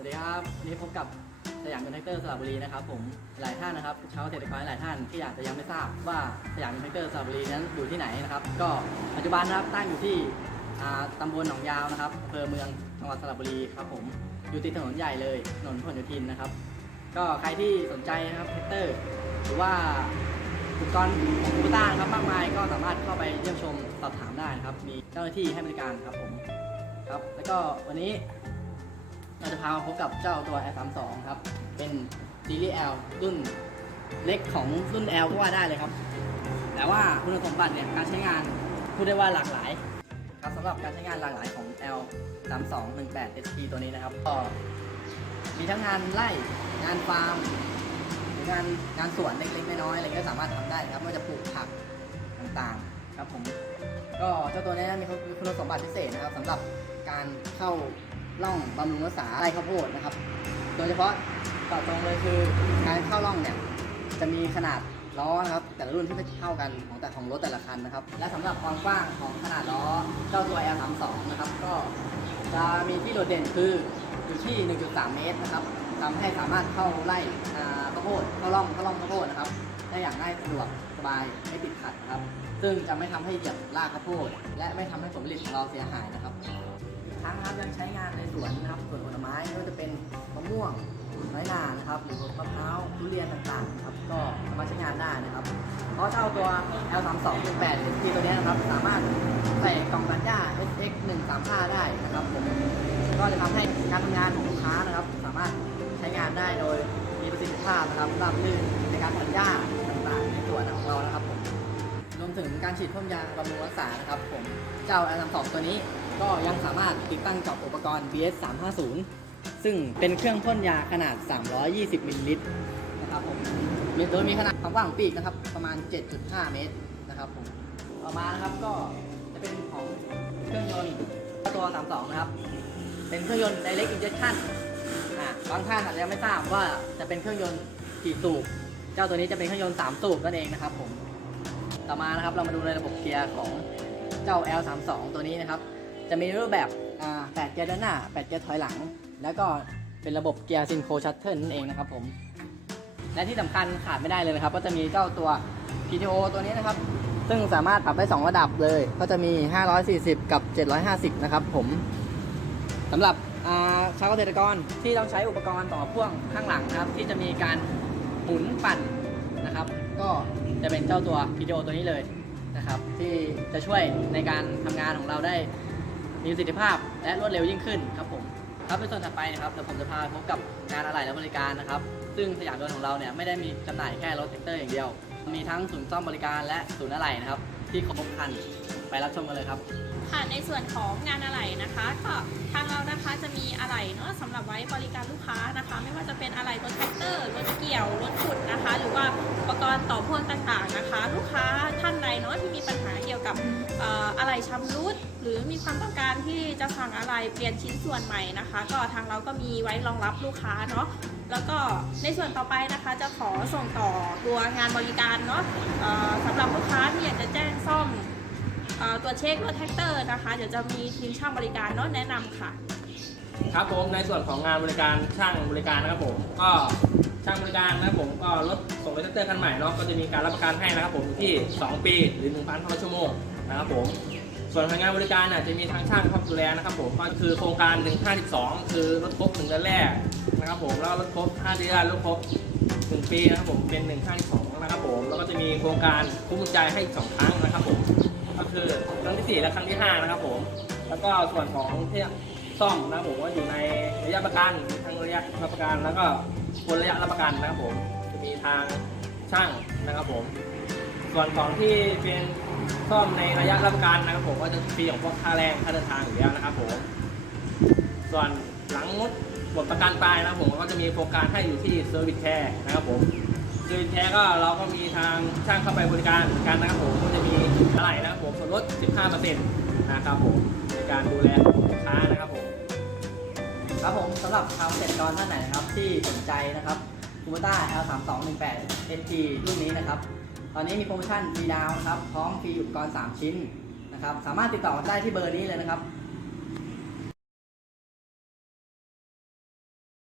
วัสดีครับวันนี้พบกับสยามคอนแทคเตอร์สระบุรีนะครับผมหลายท่านนะครับชาวเกษตรกรหลายท่านที่อาจจะยังไม่ทราบว่าสยามคอนแทคเตอร์สระบุรีนั้นอยู่ที่ไหนนะครับ ก็ปัจจุบันนะครับตั้งอยู่ที่ตำบลหนองยาวนะครับอำเภอเมืองจังหวัดสระบุรีครับผมอยู่ติดถนนใหญ่เลยถนนพหลโยธินนะครับ ก็ใครที่สนใจนะครับแท็กเตอร์หรือว่าอุปกรณ์ของคูต้านะครับมากมายก็สามารถเข้าไปเยี่ยมชมสอบถามได้นะครับ มีเจ้าหน้าที่ให้บริการครับผมครับแล้วก็วันนี้ เราจะพามาพบกับเจ้าตัว Air 3 2ครับ เป็นซีรีส์ L รุ่นเล็กของรุ่น L ก็ว่าได้เลยครับ แต่ว่าคุณสมบัติเนี่ยการใช้งานพูดได้ว่าหลากหลายครับสำหรับการใช้งานหลากหลายของ L 3 2 1 8 SP ตัวนี้นะครับก็มีทั้งงานไร่งานฟาร์มหรืองานงานสวนเล็กๆน้อยๆอะไรก็สามารถทำได้ครับไม่ว่าจะปลูกผักต่างๆครับผมก็เจ้าตัวนี้มีคุณสมบัติพิเศษนะครับสำหรับการเข้า ร่องบำรุงรักษาไร่ข้าวโพดนะครับ โดยเฉพาะต่อตรงเลยคือการเข้าร่องเนี่ยจะมีขนาดล้อนะครับแต่ละรุ่นที่ไม่เท่ากันของแต่ของรถแต่ละคันนะครับ และสำหรับความกว้างของขนาดล้อเจ้าตัว L32 นะครับก็จะมีที่โดดเด่นคืออยู่ที่ 1.3 เมตรนะครับทำให้สามารถเข้าไร่ข้าวโพดเข้าร่องเข้าร่องข้าวโพดนะครับได้อย่างง่ายสะดวกสบายไม่ติดขัดนะครับ ซึ่งจะไม่ทำให้เหยียบรากข้าวโพดและไม่ทำให้ผลผลิตของเราเสียหายนะครับ อีกทั้งนะครับยังใช้งานในสวนนะครับสวนผลไม้ไม่ว่าจะเป็นมะม่วงน้อยนานะครับหรือมะพร้าวทุเรียนต่างๆนะครับก็สามารถใช้งานได้นะครับ เพราะเจ้าตัว L32 18 SP ตัวนี้นะครับสามารถใส่กล่องกันหญ้า SX 135ได้นะครับผมก็จะทำให้การทำงานของลูกค้านะครับ สามารถใช้งานได้โดยมีประสิทธิภาพนะครับราบรื่นในการตัดหญ้าต่างๆ ในสวนของเรานะครับผมรวมถึงการฉีดพ่นยาบำรุงรักษานะครับผมเจ้า L32 ตัวนี้ ก็ยังสามารถติดตั้งกับอุปกรณ์ BS 350ซึ่งเป็นเครื่องพ่นยาขนาด 320มิลลิลิตรนะครับผมมีโดยมีขนาดความกว้างของปีกนะครับ ประมาณ 7.5 เมตรนะครับผมต่อมานะครับก็จะเป็นของเครื่องยนต์ตัว 32 นะครับ เป็นเครื่องยนต์ Direct Injection อ่าบางท่านอาจจะไม่ทราบว่าจะเป็นเครื่องยนต์กี่สูบ เจ้าตัวนี้จะเป็นเครื่องยนต์ 3 สูบนั่นเองนะครับผม ต่อมานะครับเรามาดูในระบบเกียร์ของเจ้า L32 ตัวนี้นะครับ จะมีรูปแบบอ่า8เกียร์ด้านหน้า8เกียร์ถอยหลัง แล้วก็เป็นระบบเกียร์ซินโครชัตเทิลนั่นเองนะครับผมและที่สำคัญขาดไม่ได้เลยนะครับ ก็จะมีเจ้าตัว PTO ตัวนี้นะครับ ซึ่งสามารถปรับได้ 2 ระดับเลย ก็จะมี 540 กับ 750 นะครับผมสำหรับชาวเกษตรกรที่ต้องใช้อุปกรณ์ต่อพ่วงข้างหลังนะครับ ที่จะมีการหมุนปั่นนะครับ ก็จะเป็นเจ้าตัว PTO ตัวนี้เลยนะครับ ที่จะช่วยในการทำงานของเราได้ มีประสิทธิภาพและรวดเร็วยิ่งขึ้นครับผมครับในส่วนถัดไปนะครับเดี๋ยวผมจะพาพบกับงานอะไหล่และบริการนะครับ ซึ่งสยามยนต์ของเราเนี่ยไม่ได้มีจำหน่ายแค่รถแท็กเตอร์อย่างเดียว มีทั้งศูนย์ซ่อมบริการและศูนย์อะไหล่นะครับ ที่ครบครันไปรับชมกันเลยครับ ค่ะในส่วนของงานอะไหล่นะคะก็ทางเรานะคะจะมีอะไหล่เนาะสำหรับไว้บริการลูกค้านะคะ ไม่ว่าจะเป็นอะไหล่รถแท็กเตอร์รถเกี่ยวรถขุดนะคะ หรือว่าอุปกรณ์ต่อพ่วงต่างๆนะคะ ลูกค้า เนาะที่มีปัญหาเกี่ยวกับอะไหล่ชำรุด หรือมีความต้องการที่จะสั่งอะไหล่เปลี่ยนชิ้นส่วนใหม่นะคะ ก็ทางเราก็มีไว้รองรับลูกค้าเนาะแล้วก็ในส่วนต่อไปนะคะจะขอส่งต่อตัวงานบริการเนาะสำหรับลูกค้าที่อยากจะแจ้งซ่อมตัวเช็ครถแท็กเตอร์นะคะ เดี๋ยวจะมีทีมช่างบริการเนาะแนะนำค่ะ ครับผมในส่วนของงานบริการช่างบริการนะครับผมก็ช่างบริการนะครับผมก็รถส่งรถเตอร์คันใหม่เนาะก็จะมีการรับประกันให้นะครับผมที่ 2 ปีหรือ 1,500 ชั่วโมงนะครับผมส่วนงานบริการเนี่ยจะมีทางช่างเข้าดูแลนะครับผมก็คือโครงการ 152คือรถครบ1เดือนแรกนะครับผมแล้วรถครบ 5 เดือนรถครบ 1 ปีนะครับผมเป็น 152นะครับผมแล้วก็จะมีโครงการคุ้มใจให้อีกสองครั้งนะครับผมก็คือครั้งที่ 4 และครั้งที่ 5 นะครับผม แล้วก็ส่วนของเที่ย ซ่อมนะครับผมว่าอยู่ในระยะประกันทั้งระยะรับประกันแล้วก็คนระยะรับประกันนะครับผมจะมีทางช่างนะครับผม ส่วนของที่เป็นซ่อมในระยะรับประกันนะครับผมก็จะฟรีของพวกค่าแรงค่าเดินทางอยู่แล้วนะครับผมส่วนหลังหมดหมดประกันไปนะครับผมก็จะมีโครงการให้อยู่ที่เซอร์วิสแคร์นะครับผมเซอร์วิสแคร์ก็เราก็มีทางช่างเข้าไปบริการนกันนะครับผมก็จะมีอะไรนะครับผมส่วนลด 15%นะครับผมในการดูแลลูกค้านะครับำหรับชาวเกษตรกรท่านไหนนะครับ ที่สนใจนะครับคูเบต้า L3218 ST รุ่นนี้นะครับ ตอนนี้มีโปรโมชั่นฟรีดาวนะครับ พร้อมฟรีอุปกรณ์ 3 ชิ้นนะครับ สามารถติดต่อได้ที่เบอร์นี้เลยนะครับ0